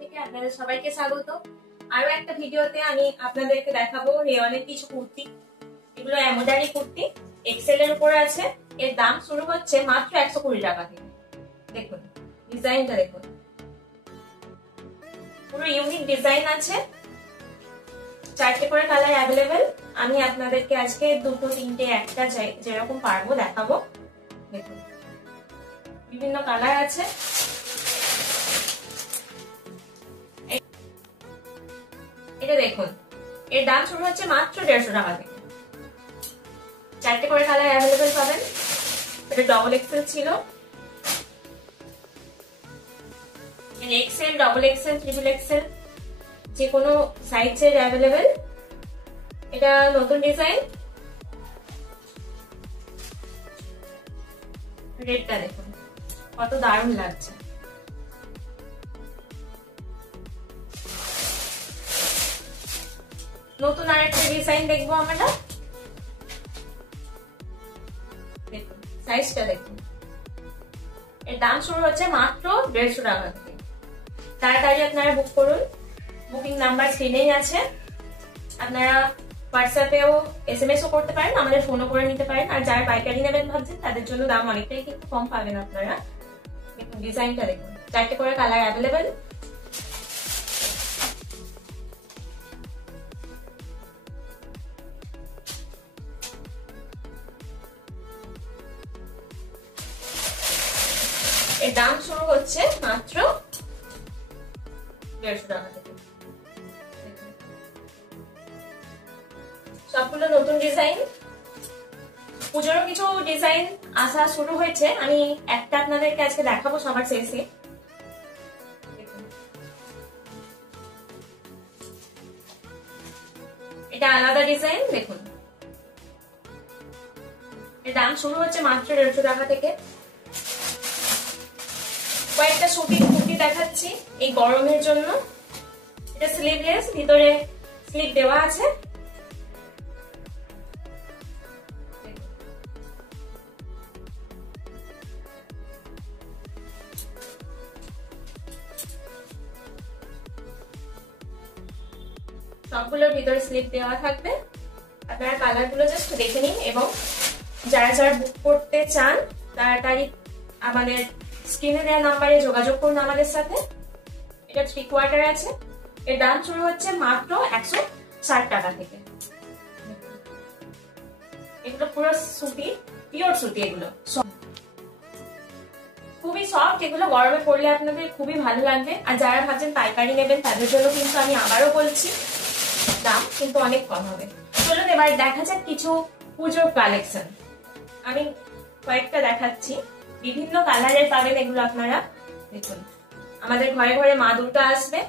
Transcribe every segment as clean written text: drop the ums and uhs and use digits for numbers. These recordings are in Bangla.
থেকে আপনাদের সবাইকে স্বাগত। আরো একটা ভিডিওতে আমি আপনাদেরকে দেখাবো রেওয়ানের কিছু কুর্তি। এগুলো এমব্রয়ডারি কুর্তি, এক্সেল এর উপরে আছে। এর দাম শুরু হচ্ছে মাত্র 120 টাকা থেকে। দেখুন ডিজাইনটা, দেখুন পুরো ইউনিক ডিজাইন আছে। 4টে করে কালার অ্যাভেলেবেল। আমি আপনাদেরকে আজকে 2, 3, 1টা যেরকম পারবো দেখাবো। দেখুন বিভিন্ন কালার আছে। এটা দেখুন, এর দাম শুরু হচ্ছে মাত্র 150 টাকা থেকে। 4টে করে কালার অ্যাভেলেবেল পাবেন। এটা ডবল এক্সেল ছিল, XL, double XL, triple XL যে কোনো সাইজের অ্যাভেলেবেল। এটা নতুন ডিজাইন। রেডটা দেখুন কত দারুণ লাগছে। নতুন আরেকটা ডিজাইন দেখবো আমরা। দেখুন সাইজটা দেখুন। এর দাম শুরু হচ্ছে মাত্র 150 টাকা থেকে। তাড়াতাড়ি আপনারা বুক করুন। বুকিং নাম্বার স্ক্রিনেই আছে। আপনারা হোয়াটসঅ্যাপেও SMS ও করতে পারেন, আমাদের ফোনও করে নিতে পারেন। আর যারা পাইকারি নেবেন ভাবছেন তাদের জন্য দাম অনেকটাই কিন্তু কম পাবেন আপনারা। দেখুন ডিজাইনটা দেখুন, 4টে করে কালার অ্যাভেলেবেল। এর দাম শুরু হচ্ছে মাত্র 150 টাকা থেকে। সবগুলো নতুন ডিজাইন। পুজোরও কিছু ডিজাইন আসা শুরু হয়েছে, আমি একটা আপনাদেরকে আজকে দেখাবো সবার শেষে। এটা আলাদা ডিজাইন। দেখুন এর দাম শুরু হচ্ছে মাত্র 150 টাকা থেকে। কয়েকটা সুতির কুর্তি দেখাচ্ছি এই গরমের জন্য। এটা স্লিভলেস, ভিতরে স্লিভ দেওয়া আছে। সবগুলোর ভিতরে স্লিভ দেওয়া থাকবে। আপনারা কালার গুলো জাস্ট দেখে নিন এবং যারা যারা বুক করতে চান তাড়াতাড়ি আমাদের স্ক্রিনে দেওয়া নাম্বারে যোগাযোগ করুন আমাদের সাথে। এটা 3 কোয়ার্টার আছে। এর দাম শুরু হচ্ছে মাত্র 160 টাকা থেকে। এগুলো পুরো সুতি, পিওর সুতি। এগুলো খুবই সফট। এগুলো গরমে পরলে আপনাদের খুবই ভালো লাগবে। আর যারা ভাবছেন পাইকারি নেবেন তাদের জন্য কিন্তু আমি আবারও বলছি দাম কিন্তু অনেক কম হবে। চলুন এবার দেখা যাক কিছু পুজোর কালেকশন। আমি কয়েকটা দেখাচ্ছি, বিভিন্ন কালারের পাবেন এগুলো আপনারা। দেখুন আমাদের ঘরে ঘরে মা দুর্গা আসবে।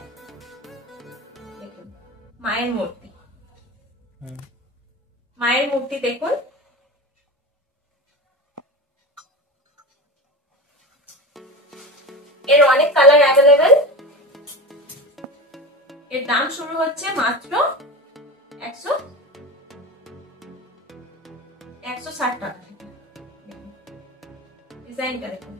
দেখুন মায়ের মূর্তি, মায়ের মূর্তি দেখুন। এর অনেক কালার অ্যাভেলেবেল। এর দাম শুরু হচ্ছে মাত্র 160 টাকা থেকে। ডিজাইনটা দেখুন।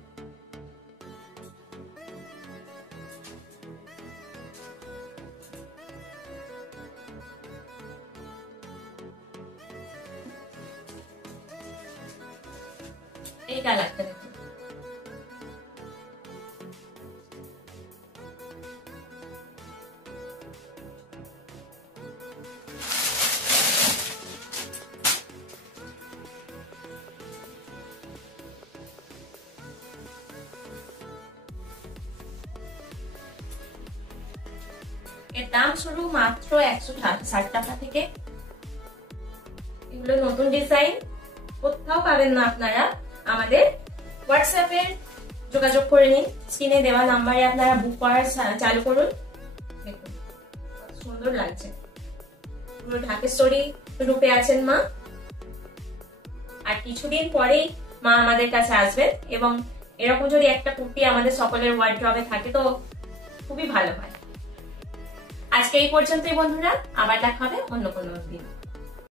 এই কালারটা দেখুন। এর দাম শুরু মাত্র 160 টাকা থেকে। এগুলো নতুন ডিজাইন, কোথাও পাবেন না আপনারা। আমাদের হোয়াটসঅ্যাপে যোগাযোগ করে নিন। স্ক্রিনে দেওয়া নাম্বারে আপনারা বুক করা চালু করুন। দেখুন কত সুন্দর লাগছে। পুরো ঢাকেশ্বরী রূপে আছেন মা। আর কিছুদিন পরেই মা আমাদের কাছে আসবেন এবং এরকম যদি একটা কুর্তি আমাদের সকলের ওয়ার্ড্রবে থাকে তো খুবই ভালো হয়। আজকে এই পর্যন্তই বন্ধুরা, আবার দেখা হবে অন্য কোনো দিন।